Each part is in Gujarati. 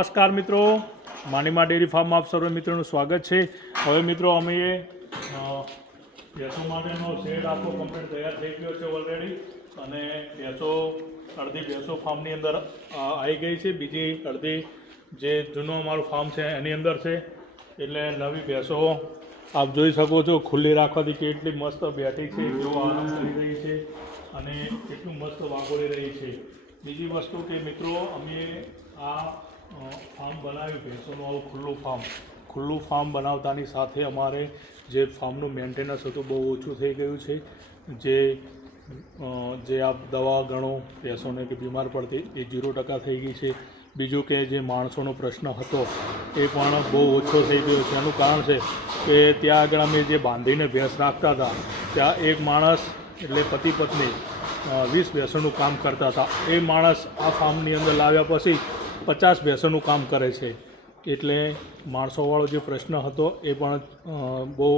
નમસ્કાર મિત્રો, માનીમા ડેરી ફાર્મ આપ સર્વે મિત્રોનું સ્વાગત છે। હવે મિત્રો અમે ભેંસો માટેનો શેડ આખો કમ્પ્લીટ તૈયાર થઈ ગયો છે ઓલરેડી, અને ભેંસો અડધી ભેંસો ફાર્મની અંદર આવી ગઈ છે, બીજી અડધી જે જૂનું અમારું ફાર્મ છે એની અંદર છે। એટલે નવી ભેંસો આપ જોઈ શકો છો, ખુલ્લી રાખવાથી કેટલી મસ્ત બેઠી છે, જો આરામ કરી રહી છે અને કેટલું મસ્ત વાગોળી રહી છે। બીજી વસ્તુ કે મિત્રો, અમે આ ફાર્મ બનાવ્યું ભેંસોનું આવું ખુલ્લું ફાર્મ બનાવતાની સાથે અમારે જે ફાર્મનું મેન્ટેનન્સ હતું બહુ ઓછું થઈ ગયું છે। જે આપ દવા ગણો ભેંસોને કે બીમાર પડતી એ 0% થઈ ગઈ છે। બીજું કે જે માણસોનો પ્રશ્ન હતો એ પણ બહુ ઓછો થઈ ગયો છે। એનું કારણ છે કે ત્યાં આગળ અમે જે બાંધીને ભેંસ રાખતા હતા, ત્યાં એક માણસ એટલે પતિ પત્ની 20 ભેંસોનું કામ કરતા હતા। એ માણસ આ ફાર્મની અંદર લાવ્યા પછી 50 ભેંસોનું કામ કરે છે। એટલે માણસોવાળો જે પ્રશ્ન હતો એ પણ બહુ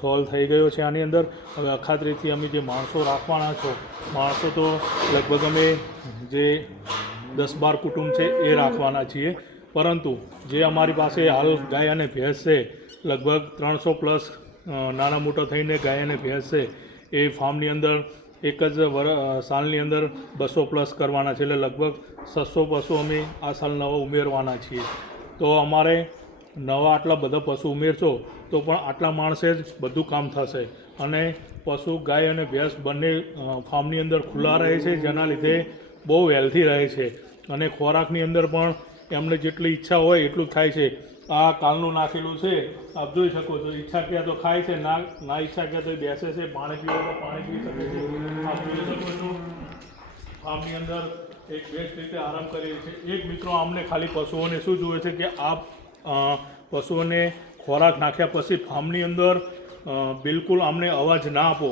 સોલ્વ થઈ ગયો છે આની અંદર। હવે અખાત્રીથી અમે જે માણસો રાખવાના છો, માણસો તો લગભગ અમે જે 10-12 કુટુંબ છે એ રાખવાના છીએ, પરંતુ જે અમારી પાસે હાલ ગાય અને ભેંસ છે લગભગ 300+ નાના મોટા થઈને ગાય અને ભેંસ છે, એ ફાર્મની અંદર એક જ સાલની અંદર 200+ કરવાના છે। એટલે લગભગ 600 પશુ અમે આ સાલ નવા ઉમેરવાના છીએ। તો અમારે નવા આટલા બધા પશુ ઉમેરશો તો પણ આટલા માણસે જ બધું કામ થશે। અને પશુ ગાય અને ભેંસ બંને ફાર્મની અંદર ખુલ્લા રહે છે, જેના લીધે બહુ હેલ્થી રહે છે અને ખોરાકની અંદર પણ એમને જેટલી ઈચ્છા હોય એટલું ખાય છે। આ કાલનું નાખેલું છે, આપ જોઈ શકો છો, ઈચ્છા ક્યાં તો ખાય છે, ના ઈચ્છા ક્યાં તો બેસે છે, પાણી પીવો તો પાણી પી શકે છે। આપ જોઈ શકો છો ફાર્મની અંદર એક બેસ્ટ રીતે આરામ કરી છે। એક મિત્રો અમને ખાલી પશુઓને શું જોઈએ છે કે આપ પશુઓને ખોરાક નાખ્યા પછી ફાર્મની અંદર બિલકુલ અમને અવાજ ના આપો,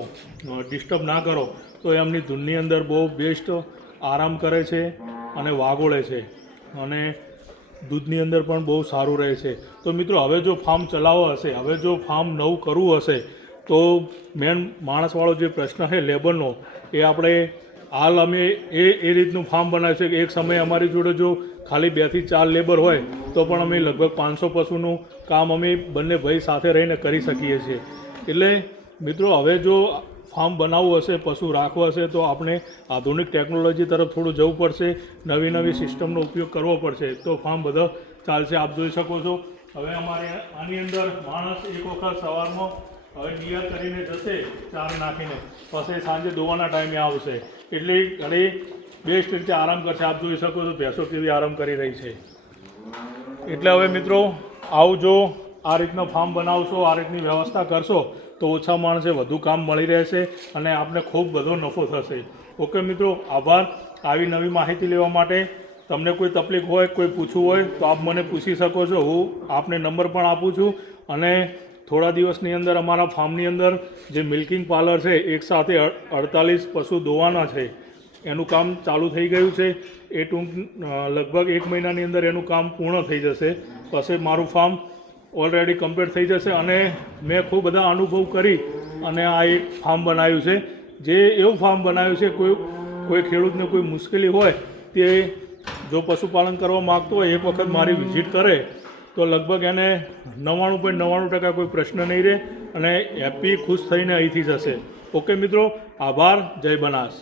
ડિસ્ટર્બ ના કરો, તો એમની ધૂનની અંદર બહુ બેસ્ટ આરામ કરે છે અને વાગોળે છે અને દૂધની અંદર પણ બહુ સારું રહે છે। તો મિત્રો, હવે જો ફાર્મ ચલાવવો હશે, હવે જો ફાર્મ નવું કરવું હશે, તો મેન માણસવાળો જે પ્રશ્ન છે લેબરનો, એ આપણે હાલ અમે એ રીતનું ફાર્મ બનાવ્યું છે કે એક સમયે અમારી જોડે જો ખાલી 2 થી 4 લેબર હોય તો પણ અમે લગભગ 500 પશુનું કામ અમે બંને ભાઈ સાથે રહીને કરી શકીએ છીએ। એટલે મિત્રો, હવે જો ફાર્મ બનાવવું હશે, પશુ રાખવા હશે, તો આપણે આધુનિક ટેકનોલોજી તરફ થોડું જવું પડશે, નવી સિસ્ટમનો ઉપયોગ કરવો પડશે, તો ફાર્મ બધો ચાલશે। આપ જોઈ શકો છો, હવે અમારે આની અંદર માણસ એક વખત સવારમાં હવે નિયર કરીને જશે ચાર નાખીને, પછી સાંજે દોવાના ટાઈમે આવશે, એટલે ઘણી બેસ્ટ રીતે આરામ કરશે। આપ જોઈ શકો છો ભેંસો કેવી આરામ કરી રહી છે। એટલે હવે મિત્રો, આવું જો આ રીતનો ફાર્મ બનાવશો, આ રીતની વ્યવસ્થા કરશો, તો ઓછા માણસે વધુ કામ મળી રહેશે અને આપને ખૂબ બધો નફો થશે। ઓકે મિત્રો, આભાર। આવી નવી માહિતી લેવા માટે તમને કોઈ તકલીફ હોય, કોઈ પૂછવું હોય તો આપ મને પૂછી શકો છો। હું આપને નંબર પણ આપું છું, અને થોડા દિવસની અંદર અમારા ફાર્મની અંદર જે મિલ્કિંગ પાર્લર છે, એક સાથે 48 પશુ દોવાના છે, એનું કામ ચાલુ થઈ ગયું છે। એ લગભગ 1 મહિનાની અંદર એનું કામ પૂર્ણ થઈ જશે, પછી મારું ફાર્મ ઓલરેડી કમ્પ્લીટ થઈ જશે। અને મેં ખૂબ બધા અનુભવ કરી અને આ એક ફાર્મ બનાવ્યું છે, જે એવું ફાર્મ બનાવ્યું છે કોઈ ખેડૂતને કોઈ મુશ્કેલી હોય તે જો પશુપાલન કરવા માગતો હોય, એક વખત મારી વિઝિટ કરે તો લગભગ એને 99.99% કોઈ પ્રશ્ન નહીં રહે અને હેપી ખુશ થઈને અહીંથી જશે। ઓકે મિત્રો, આભાર। જય બનાસ।